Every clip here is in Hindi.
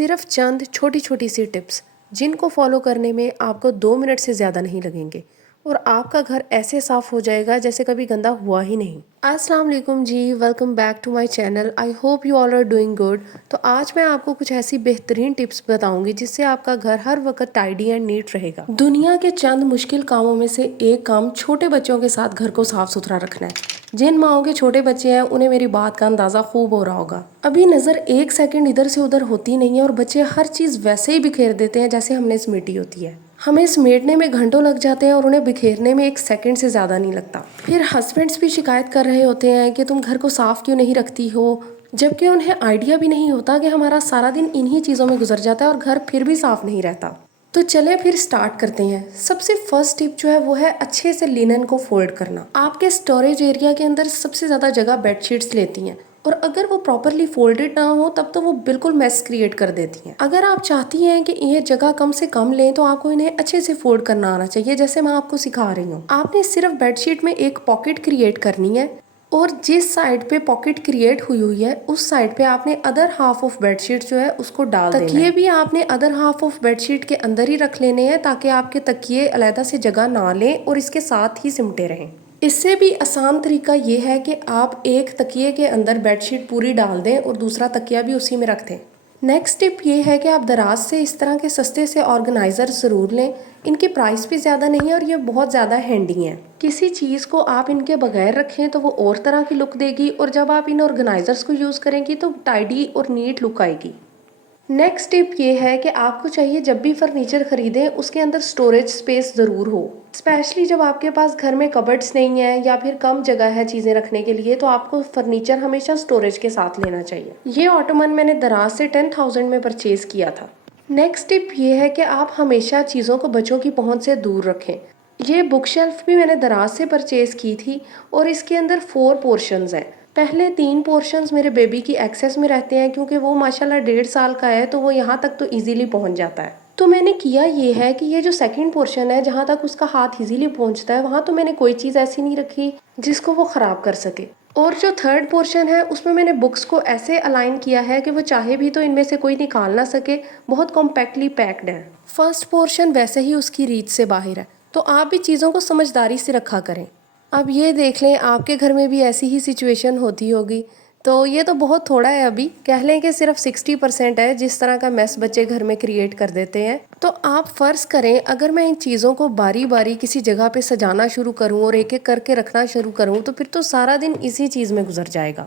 सिर्फ चंद छोटी छोटी सी टिप्स जिनको फॉलो करने में आपको 2 मिनट से ज़्यादा नहीं लगेंगे और आपका घर ऐसे साफ हो जाएगा जैसे कभी गंदा हुआ ही नहीं। अस्सलाम वालेकुम जी, welcome back to my channel. I hope you all are doing good. तो आज मैं आपको कुछ ऐसी बेहतरीन टिप्स बताऊंगी जिससे आपका घर हर वक्त टाइडी एंड नीट रहेगा। दुनिया के चंद मुश्किल कामों में से एक काम छोटे बच्चों के साथ घर को साफ सुथरा रखना है। जिन माओ के छोटे बच्चे हैं उन्हें मेरी बात का अंदाजा खूब हो रहा होगा। अभी नजर एक सेकंड इधर से उधर होती नहीं है और बच्चे हर चीज वैसे ही बिखेर देते हैं जैसे हमने समेटी होती है। हमें समेटने में घंटों लग जाते हैं और उन्हें बिखेरने में 1 सेकंड से ज्यादा नहीं लगता। फिर हस्बैंड्स भी शिकायत कर रहे होते हैं कि तुम घर को साफ क्यों नहीं रखती हो, जबकि उन्हें आइडिया भी नहीं होता कि हमारा सारा दिन इन्हीं चीजों में गुजर जाता है और घर फिर भी साफ नहीं रहता। तो चले फिर स्टार्ट करते हैं। सबसे फर्स्ट टिप जो है वो है अच्छे से लिनन को फोल्ड करना। आपके स्टोरेज एरिया के अंदर सबसे ज़्यादा जगह बेडशीट्स लेती हैं और अगर वो प्रॉपरली फोल्डेड ना हो तब तो वो बिल्कुल मेस क्रिएट कर देती हैं। अगर आप चाहती हैं कि ये जगह कम से कम लें तो आपको इन्हें अच्छे से फोल्ड करना आना चाहिए, जैसे मैं आपको सिखा रही हूँ। आपने सिर्फ बेडशीट में एक पॉकेट क्रिएट करनी है और जिस साइड पे पॉकेट क्रिएट हुई है उस साइड पे आपने अदर हाफ ऑफ बेडशीट जो है उसको डाल देना है। तकिए भी आपने अदर हाफ ऑफ बेडशीट के अंदर ही रख लेने हैं ताकि आपके तकिए अलग से जगह ना लें और इसके साथ ही सिमटे रहें। इससे भी आसान तरीका ये है कि आप एक तकिए के अंदर बेडशीट पूरी डाल दें और दूसरा तकिया भी उसी में रख दें। नेक्स्ट टिप ये है कि आप दराज से इस तरह के सस्ते से ऑर्गेनाइजर ज़रूर लें। इनकी प्राइस भी ज़्यादा नहीं है और ये बहुत ज़्यादा हैंडी हैं। किसी चीज़ को आप इनके बगैर रखें तो वो और तरह की लुक देगी और जब आप इन ऑर्गेनाइजर्स को यूज़ करेंगी तो टाइडी और नीट लुक आएगी। नेक्स्ट टिप ये है कि आपको चाहिए जब भी फर्नीचर खरीदें उसके अंदर स्टोरेज स्पेस ज़रूर हो। स्पेशली जब आपके पास घर में कबर्ड्स नहीं है या फिर कम जगह है चीज़ें रखने के लिए तो आपको फर्नीचर हमेशा स्टोरेज के साथ लेना चाहिए। ये ऑटोमन मैंने दराज से 10,000 में परचेज़ किया था। नेक्स्ट टिप ये है कि आप हमेशा चीज़ों को बच्चों की पहुंच से दूर रखें। ये बुक शेल्फ भी मैंने दराज से परचेज़ की थी और इसके अंदर 4 पोर्शंस हैं। पहले 3 पोर्शंस मेरे बेबी की एक्सेस में रहते हैं क्योंकि वो माशाल्लाह 1.5 साल का है तो वो यहाँ तक तो इजीली पहुँच जाता है। तो मैंने किया ये है कि ये जो सेकंड पोर्शन है जहाँ तक उसका हाथ इजीली पहुँचता है वहाँ तो मैंने कोई चीज़ ऐसी नहीं रखी जिसको वो ख़राब कर सके। और जो थर्ड पोर्शन है उसमें मैंने बुक्स को ऐसे अलाइन किया है कि वो चाहे भी तो इनमें से कोई निकाल ना सके, बहुत कॉम्पैक्टली पैक्ड है। फर्स्ट पोर्शन वैसे ही उसकी रीच से बाहर है तो आप भी चीज़ों को समझदारी से रखा करें। अब ये देख लें आपके घर में भी ऐसी ही सिचुएशन होती होगी। तो ये तो बहुत थोड़ा है, अभी कह लें कि सिर्फ 60% है जिस तरह का मैस बच्चे घर में क्रिएट कर देते हैं। तो आप फ़र्ज़ करें अगर मैं इन चीज़ों को बारी बारी किसी जगह पे सजाना शुरू करूं और एक एक करके रखना शुरू करूं तो फिर तो सारा दिन इसी चीज़ में गुजर जाएगा।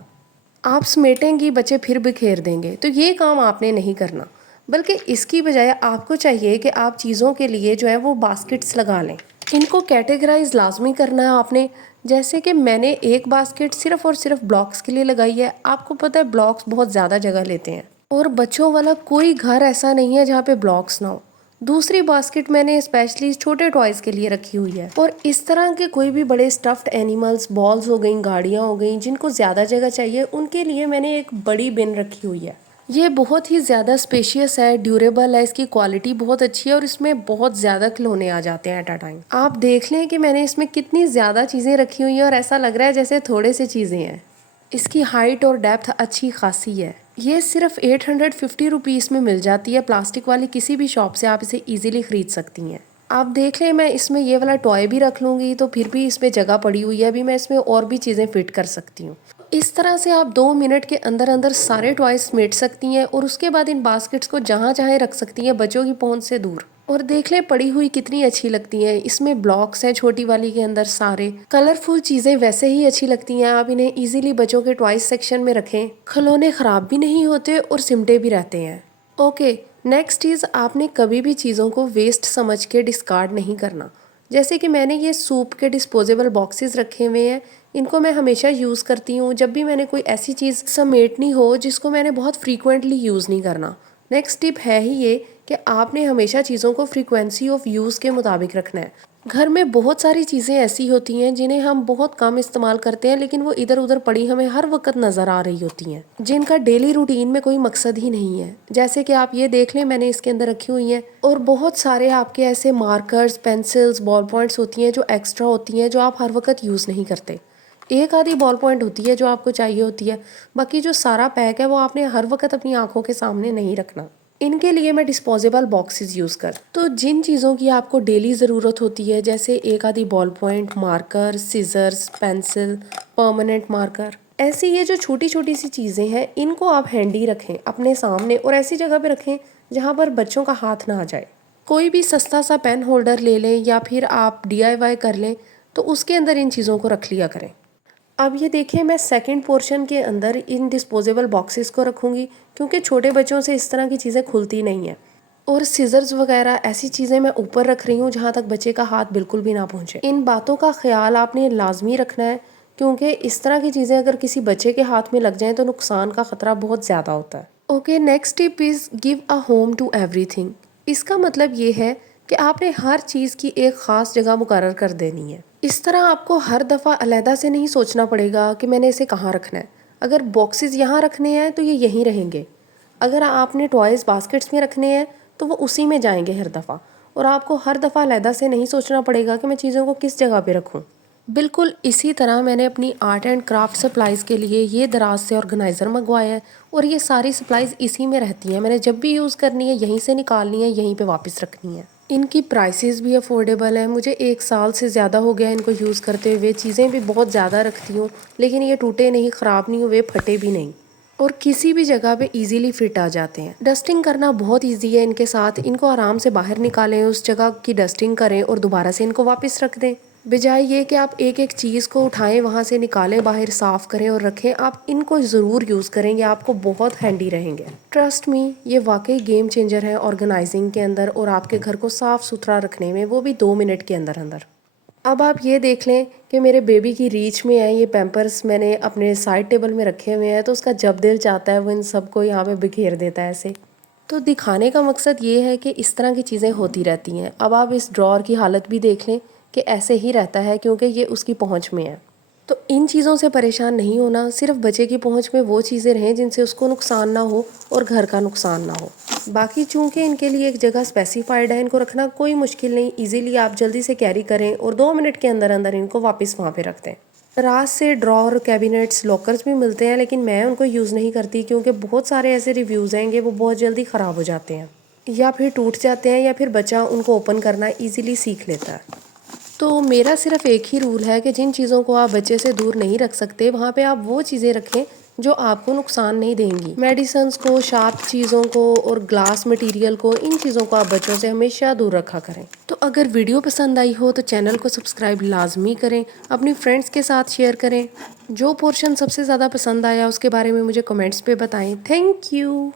आप समेटेंगी बच्चे फिर बिखेर देंगे, तो ये काम आपने नहीं करना। बल्कि इसकी बजाय आपको चाहिए कि आप चीज़ों के लिए जो है वो बास्केट्स लगा लें। इनको कैटेगराइज लाजमी करना है आपने। जैसे कि मैंने एक बास्केट सिर्फ और सिर्फ ब्लॉक्स के लिए लगाई है। आपको पता है ब्लॉक्स बहुत ज़्यादा जगह लेते हैं और बच्चों वाला कोई घर ऐसा नहीं है जहाँ पे ब्लॉक्स ना हो। दूसरी बास्केट मैंने स्पेशली छोटे टॉयज़ के लिए रखी हुई है और इस तरह के कोई भी बड़े स्टफ्ड एनिमल्स, बॉल्स हो गई, गाड़ियाँ हो गई जिनको ज़्यादा जगह चाहिए उनके लिए मैंने एक बड़ी बिन रखी हुई है। ये बहुत ही ज़्यादा स्पेशियस है, ड्यूरेबल है, इसकी क्वालिटी बहुत अच्छी है और इसमें बहुत ज़्यादा खिलौने आ जाते हैं एट अ टाइम। आप देख लें कि मैंने इसमें कितनी ज़्यादा चीज़ें रखी हुई हैं और ऐसा लग रहा है जैसे थोड़े से चीज़ें हैं। इसकी हाइट और डेप्थ अच्छी खासी है। ये सिर्फ 850 रुपीज़ में मिल जाती है। प्लास्टिक वाली किसी भी शॉप से आप इसे ईजिली ख़रीद सकती हैं। आप देख लें मैं इसमें ये वाला टॉय भी रख लूँगी तो फिर भी इसमें जगह पड़ी हुई है। अभी मैं इसमें और भी चीज़ें फिट कर सकती हूँ। इस तरह से आप 2 मिनट के अंदर अंदर सारे टॉयज समेट सकती हैं और उसके बाद इन बास्केट्स को जहाँ चाहे रख सकती हैं बच्चों की पहुँच से दूर। और देख ले पड़ी हुई कितनी अच्छी लगती हैं। इसमें ब्लॉक्स हैं छोटी वाली के अंदर, सारे कलरफुल चीज़ें वैसे ही अच्छी लगती हैं। आप इन्हें इजीली बच्चों के टॉयज सेक्शन में रखें। खिलौने ख़राब भी नहीं होते और सिमटे भी रहते हैं। ओके, नेक्स्ट चीज़, आपने कभी भी चीज़ों को वेस्ट समझ के डिस्कार्ड नहीं करना। जैसे कि मैंने ये सूप के डिस्पोजेबल बॉक्सेस रखे हुए हैं, इनको मैं हमेशा यूज़ करती हूँ जब भी मैंने कोई ऐसी चीज़ समेटनी हो जिसको मैंने बहुत फ्रीक्वेंटली यूज़ नहीं करना। नेक्स्ट टिप है ही ये कि आपने हमेशा चीज़ों को फ्रीक्वेंसी ऑफ यूज़ के मुताबिक रखना है। घर में बहुत सारी चीज़ें ऐसी होती हैं जिन्हें हम बहुत कम इस्तेमाल करते हैं लेकिन वो इधर उधर पड़ी हमें हर वक्त नज़र आ रही होती हैं, जिनका डेली रूटीन में कोई मकसद ही नहीं है। जैसे कि आप ये देख लें मैंने इसके अंदर रखी हुई हैं और बहुत सारे आपके ऐसे मार्कर्स, पेंसिल्स, बॉल पॉइंट्स होती हैं जो एक्स्ट्रा होती हैं जो आप हर वक्त यूज़ नहीं करते। एक आधी बॉल पॉइंट होती है जो आपको चाहिए होती है, बाकी जो सारा पैक है वो आपने हर वक्त अपनी आंखों के सामने नहीं रखना। इनके लिए मैं डिस्पोजेबल बॉक्सेस यूज़ कर। तो जिन चीज़ों की आपको डेली ज़रूरत होती है, जैसे एक आधी ball point, marker, scissors, pencil, permanent marker, ऐसी ये जो छोटी छोटी सी चीज़ें हैं, इनको आप हैंडी रखें अपने सामने और ऐसी जगह पे रखें जहाँ पर बच्चों का हाथ ना आ जाए। कोई भी सस्ता सा पेन होल्डर ले लें या फिर आप DIY कर लें, तो उसके अंदर इन चीज़ों को रख लिया करें। अब ये देखिए, मैं सेकंड पोर्शन के अंदर इन डिस्पोजेबल बॉक्सेस को रखूँगी, क्योंकि छोटे बच्चों से इस तरह की चीज़ें खुलती नहीं हैं। और सीजर्स वगैरह ऐसी चीज़ें मैं ऊपर रख रही हूँ जहाँ तक बच्चे का हाथ बिल्कुल भी ना पहुँचे। इन बातों का ख्याल आपने लाजमी रखना है, क्योंकि इस तरह की चीज़ें अगर किसी बच्चे के हाथ में लग जाएं तो नुकसान का ख़तरा बहुत ज़्यादा होता है। Okay, next tip is give a home to everything. इसका मतलब ये है कि आपने हर चीज़ की एक ख़ास जगह मुकर्रर कर देनी है। इस तरह आपको हर दफ़ा अलहदा से नहीं सोचना पड़ेगा कि मैंने इसे कहाँ रखना है। अगर बॉक्सेस यहाँ रखने हैं तो ये यहीं रहेंगे। अगर आपने टॉयज़ बास्केट्स में रखने हैं तो वो उसी में जाएंगे हर दफ़ा, और आपको हर दफ़ा अलहदा से नहीं सोचना पड़ेगा कि मैं चीज़ों को किस जगह पे रखूँ। बिल्कुल इसी तरह मैंने अपनी आर्ट एंड क्राफ्ट सप्लाइज़ के लिए ये दराज से ऑर्गेनाइज़र मंगवाया है, और ये सारी सप्लाइज़ इसी में रहती हैं। मैंने जब भी यूज़ करनी है यहीं से निकालनी है, यहीं पे वापस रखनी है। इनकी प्राइसेस भी अफोर्डेबल है। मुझे 1 साल से ज़्यादा हो गया इनको यूज़ करते हुए। चीज़ें भी बहुत ज़्यादा रखती हूँ, लेकिन ये टूटे नहीं, ख़राब नहीं हुए, फटे भी नहीं, और किसी भी जगह पे इजीली फिट आ जाते हैं। डस्टिंग करना बहुत इजी है इनके साथ। इनको आराम से बाहर निकालें, उस जगह की डस्टिंग करें और दोबारा से इनको वापस रख दें। बजाय ये कि आप एक एक चीज़ को उठाएं, वहाँ से निकालें, बाहर साफ़ करें और रखें। आप इनको ज़रूर यूज़ करें, ये आपको बहुत हैंडी रहेंगे। ट्रस्ट मी, ये वाकई गेम चेंजर है ऑर्गेनाइजिंग के अंदर और आपके घर को साफ़ सुथरा रखने में, वो भी 2 मिनट के अंदर अंदर। अब आप ये देख लें कि मेरे बेबी की रीच में है। ये पैम्पर्स मैंने अपने साइड टेबल में रखे हुए हैं, तो उसका जब दिल चाहता है वो इन सबको यहाँ पे बिखेर देता है ऐसे। तो दिखाने का मकसद ये है कि इस तरह की चीज़ें होती रहती हैं। अब आप इस ड्रॉअर की हालत भी देख लें कि ऐसे ही रहता है, क्योंकि ये उसकी पहुँच में है। तो इन चीज़ों से परेशान नहीं होना, सिर्फ बच्चे की पहुँच में वो चीज़ें रहें जिनसे उसको नुकसान ना हो और घर का नुकसान ना हो। बाकी चूँकि इनके लिए एक जगह स्पेसिफाइड है, इनको रखना कोई मुश्किल नहीं, इजीली आप जल्दी से कैरी करें और 2 मिनट के अंदर अंदर इनको वापस वहाँ पे रख दें। रात से ड्रॉअर, कैबिनेट्स, लॉकर्स भी मिलते हैं, लेकिन मैं उनको यूज़ नहीं करती, क्योंकि बहुत सारे ऐसे रिव्यूज़ हैं कि वो बहुत जल्दी ख़राब हो जाते हैं, या फिर टूट जाते हैं, या फिर बच्चा उनको ओपन करना ईज़िली सीख लेता है। तो मेरा सिर्फ एक ही रूल है कि जिन चीज़ों को आप बच्चे से दूर नहीं रख सकते, वहाँ पे आप वो चीज़ें रखें जो आपको नुकसान नहीं देंगी। मेडिसिन्स को, शार्प चीज़ों को और ग्लास मटेरियल को, इन चीज़ों को आप बच्चों से हमेशा दूर रखा करें। तो अगर वीडियो पसंद आई हो तो चैनल को सब्सक्राइब लाजमी करें, अपनी फ्रेंड्स के साथ शेयर करें। जो पोर्शन सबसे ज़्यादा पसंद आया उसके बारे में मुझे कमेंट्स पे बताएं। Thank you.